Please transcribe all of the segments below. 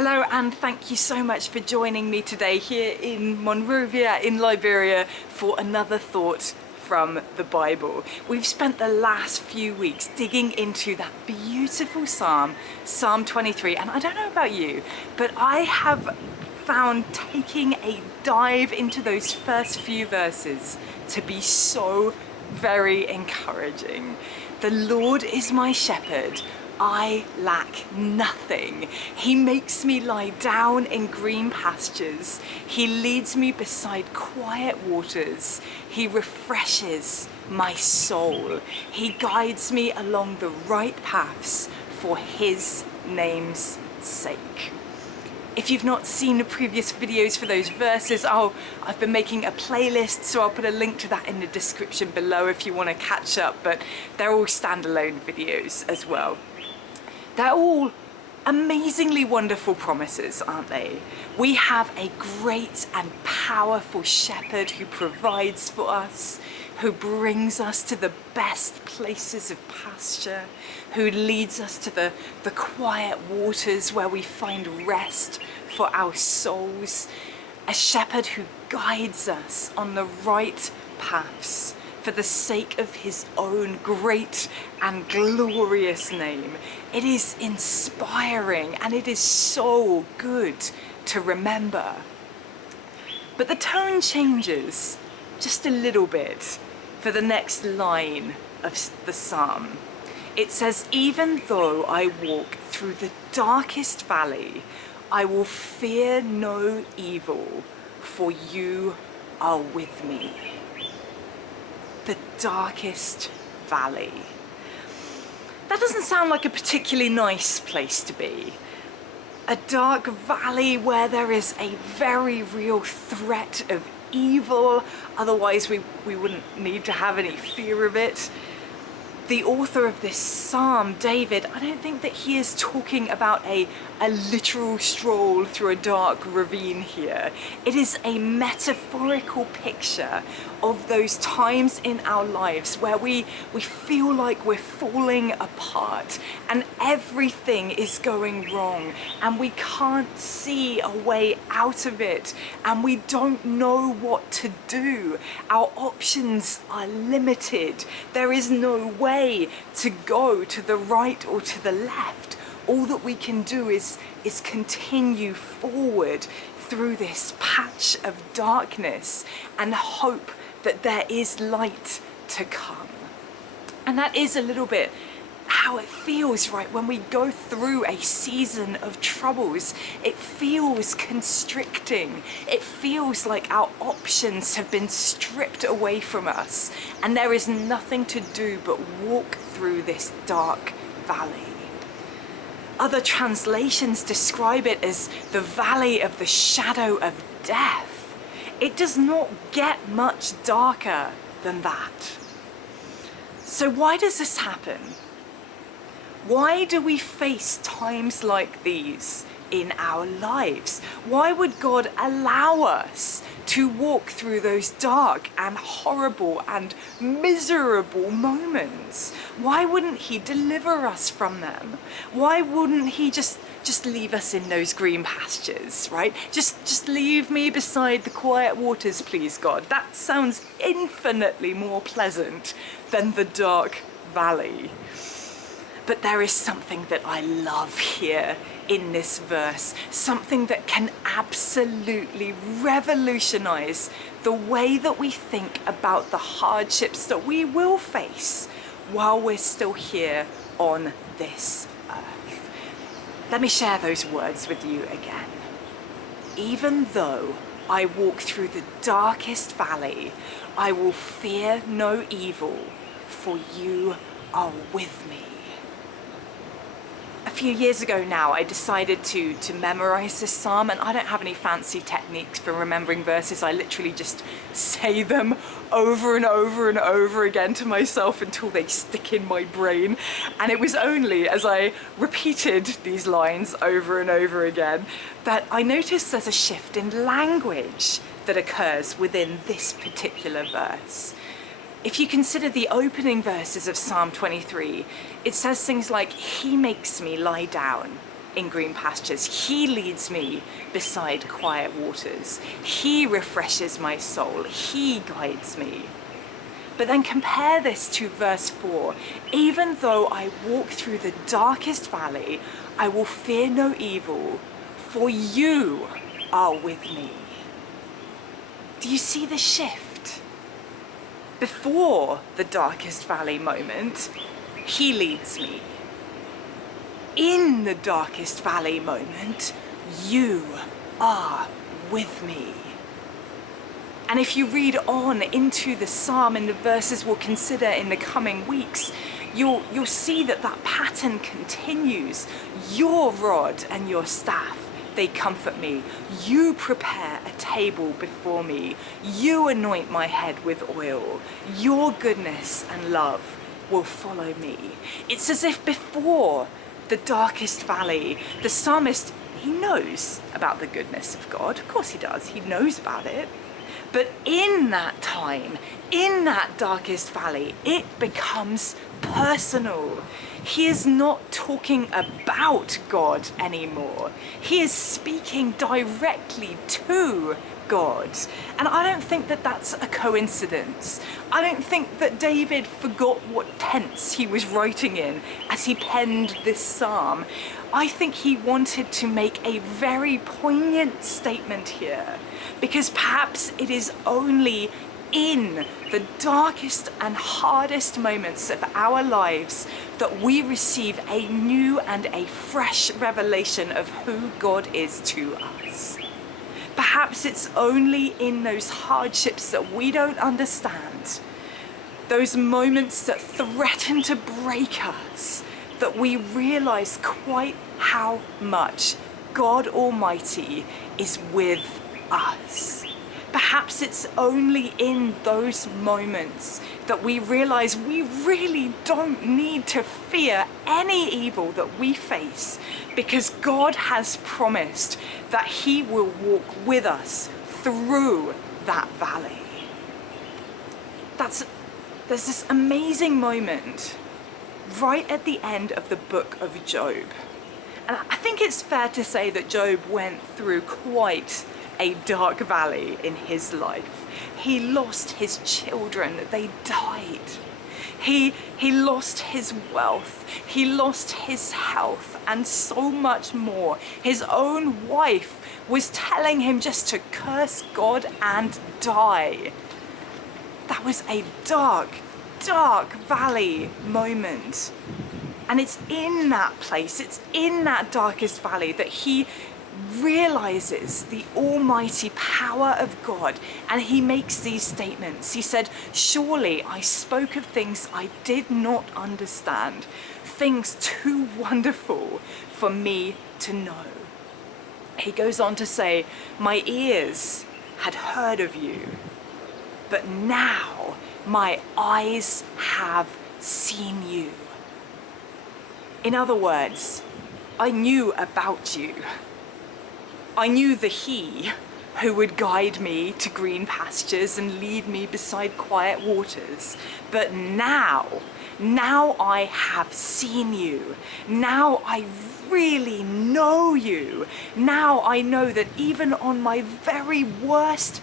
Hello and thank you so much for joining me today here in Monrovia in Liberia for another thought from the Bible. We've spent the last few weeks digging into that beautiful Psalm 23, and I don't know about you, but I have found taking a dive into those first few verses to be so very encouraging. The Lord is my shepherd, I lack nothing. He makes me lie down in green pastures. He leads me beside quiet waters. He refreshes my soul. He guides me along the right paths for his name's sake. If you've not seen the previous videos for those verses, I've been making a playlist, so I'll put a link to that in the description below if you want to catch up, but they're all standalone videos as well. They're all amazingly wonderful promises, aren't they? We have a great and powerful shepherd who provides for us, who brings us to the best places of pasture, who leads us to the quiet waters where we find rest for our souls, a shepherd who guides us on the right paths for the sake of his own great and glorious name. It is inspiring and it is so good to remember. But the tone changes just a little bit for the next line of the psalm. It says, even though I walk through the darkest valley, I will fear no evil, for you are with me. The darkest valley. That doesn't sound like a particularly nice place to be. A dark valley where there is a very real threat of evil, otherwise we wouldn't need to have any fear of it. The author of this psalm, David, I don't think that he is talking about a literal stroll through a dark ravine here. It is a metaphorical picture of those times in our lives where we feel like we're falling apart and everything is going wrong and we can't see a way out of it and we don't know what to do. Our options are limited. There is no way to go to the right or to the left. All that we can do is continue forward through this patch of darkness and hope that there is light to come. And that is a little bit how it feels, right, when we go through a season of troubles. It feels constricting. It feels like our options have been stripped away from us and there is nothing to do but walk through this dark valley. Other translations describe it as the valley of the shadow of death. It does not get much darker than that. So why does this happen? Why do we face times like these in our lives? Why would God allow us to walk through those dark and horrible and miserable moments? Why wouldn't he deliver us from them? Why wouldn't he just leave us in those green pastures, right? Just leave me beside the quiet waters, please, God. That sounds infinitely more pleasant than the dark valley. But there is something that I love here in this verse, something that can absolutely revolutionize the way that we think about the hardships that we will face while we're still here on this earth. Let me share those words with you again. Even though I walk through the darkest valley, I will fear no evil, for you are with me. A few years ago now, I decided to memorize this psalm, and I don't have any fancy techniques for remembering verses. I literally just say them over and over and over again to myself until they stick in my brain. And it was only as I repeated these lines over and over again that I noticed there's a shift in language that occurs within this particular verse. If you consider the opening verses of Psalm 23, it says things like, he makes me lie down in green pastures. He leads me beside quiet waters. He refreshes my soul. He guides me. But then compare this to verse 4. Even though I walk through the darkest valley, I will fear no evil, for you are with me. Do you see the shift? Before the darkest valley moment, he leads me. In the darkest valley moment, you are with me. And if you read on into the psalm and the verses we'll consider in the coming weeks, you'll see that pattern continues. Your rod and your staff, they comfort me. You prepare a table before me. You anoint my head with oil. Your goodness and love will follow me. It's as if before the darkest valley, the psalmist, he knows about the goodness of God. Of course he does. He knows about it. But in that time, in that darkest valley, it becomes personal. He is not talking about God anymore. He is speaking directly to God. And I don't think that that's a coincidence. I don't think that David forgot what tense he was writing in as he penned this psalm. I think he wanted to make a very poignant statement here, because perhaps it is only in the darkest and hardest moments of our lives that we receive a new and a fresh revelation of who God is to us. Perhaps it's only in those hardships that we don't understand, those moments that threaten to break us, that we realize quite how much God Almighty is with us. Perhaps it's only in those moments that we realize we really don't need to fear any evil that we face, because God has promised that He will walk with us through that valley. There's this amazing moment right at the end of the book of Job. And I think it's fair to say that Job went through quite a dark valley in his life. He lost his children, they died. He lost his wealth, he lost his health, and so much more. His own wife was telling him just to curse God and die. That was a dark, dark valley moment. And it's in that place, it's in that darkest valley that he realizes the almighty power of God, and he makes these statements. He said, "Surely I spoke of things I did not understand, things too wonderful for me to know." He goes on to say, "My ears had heard of you, but now my eyes have seen you." In other words, I knew about you. I knew the He who would guide me to green pastures and lead me beside quiet waters. But now I have seen you. Now I really know you. Now I know that even on my very worst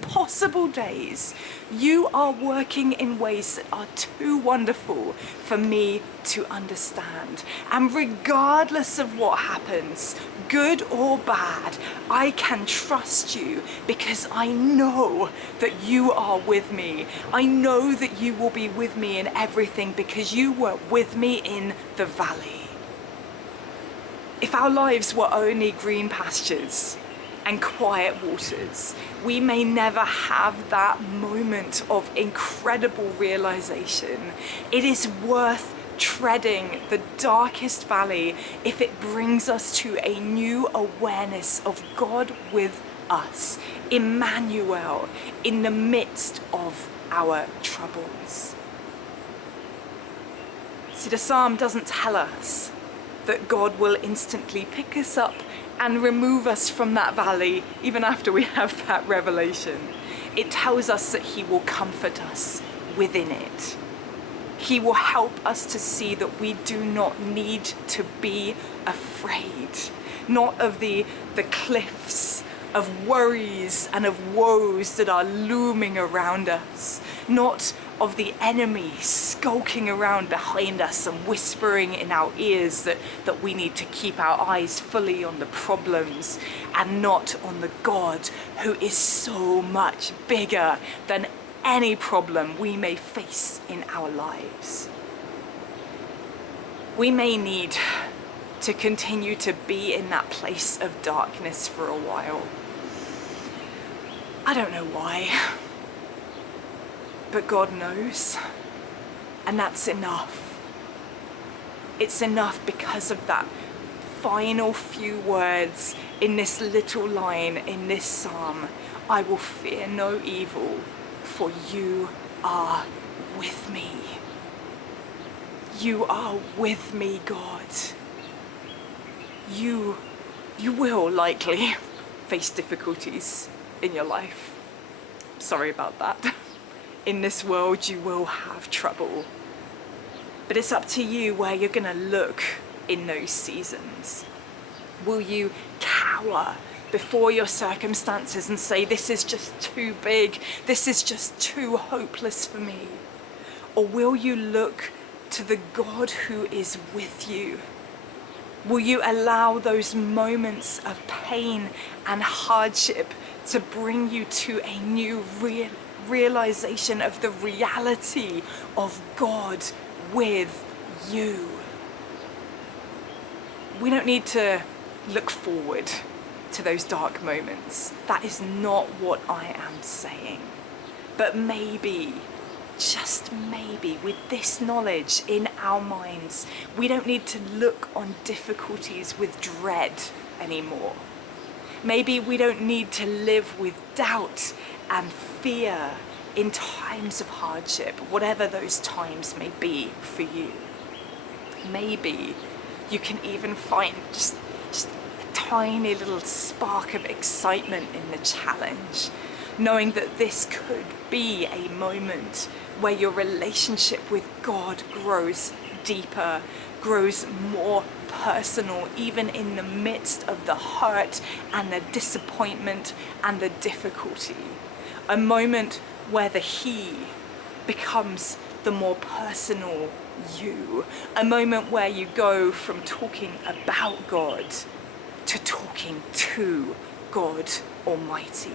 possible days, you are working in ways that are too wonderful for me to understand. And regardless of what happens, good or bad, I can trust you because I know that you are with me. I know that you will be with me in everything because you were with me in the valley. If our lives were only green pastures and quiet waters, we may never have that moment of incredible realization. It is worth treading the darkest valley if it brings us to a new awareness of God with us, Emmanuel, in the midst of our troubles. See, the psalm doesn't tell us that God will instantly pick us up and remove us from that valley even after we have that revelation. It tells us that He will comfort us within it. He will help us to see that we do not need to be afraid, not of the cliffs of worries and of woes that are looming around us, not of the enemy skulking around behind us and whispering in our ears that we need to keep our eyes fully on the problems and not on the God who is so much bigger than any problem we may face in our lives. We may need to continue to be in that place of darkness for a while. I don't know why, but God knows, and that's enough. It's enough because of that final few words in this little line in this psalm. I will fear no evil, for you are with me. You are with me, God. You will likely face difficulties in your life. Sorry about that. In this world you will have trouble. But it's up to you where you're gonna look in those seasons. Will you cower before your circumstances and say, this is just too big, this is just too hopeless for me? Or will you look to the God who is with you? Will you allow those moments of pain and hardship to bring you to a new realization of the reality of God with you? We don't need to look forward to those dark moments. That is not what I am saying. But maybe, just maybe, with this knowledge in our minds, we don't need to look on difficulties with dread anymore. Maybe we don't need to live with doubt and fear in times of hardship, whatever those times may be for you. Maybe you can even find just a tiny little spark of excitement in the challenge, knowing that this could be a moment where your relationship with God grows deeper, grows more personal, even in the midst of the hurt and the disappointment and the difficulty. A moment where the He becomes the more personal you. A moment where you go from talking about God to talking to God Almighty.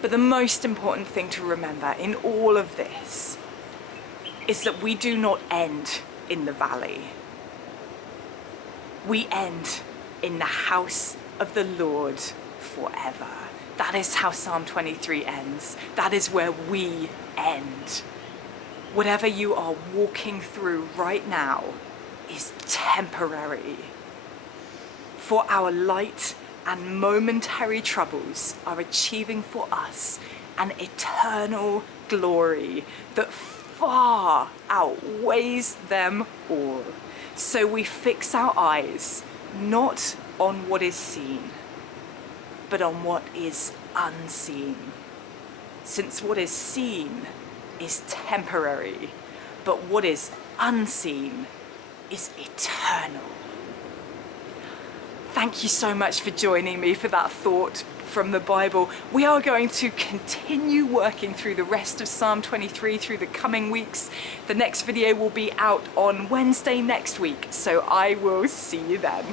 But the most important thing to remember in all of this is that we do not end in the valley. We end in the house of the Lord forever. That is how Psalm 23 ends. That is where we end. Whatever you are walking through right now is temporary. For our light and momentary troubles are achieving for us an eternal glory that far outweighs them all. So we fix our eyes not on what is seen, but on what is unseen. Since what is seen is temporary, but what is unseen is eternal. Thank you so much for joining me for that thought from the Bible. We are going to continue working through the rest of Psalm 23 through the coming weeks. The next video will be out on Wednesday next week, so I will see you then.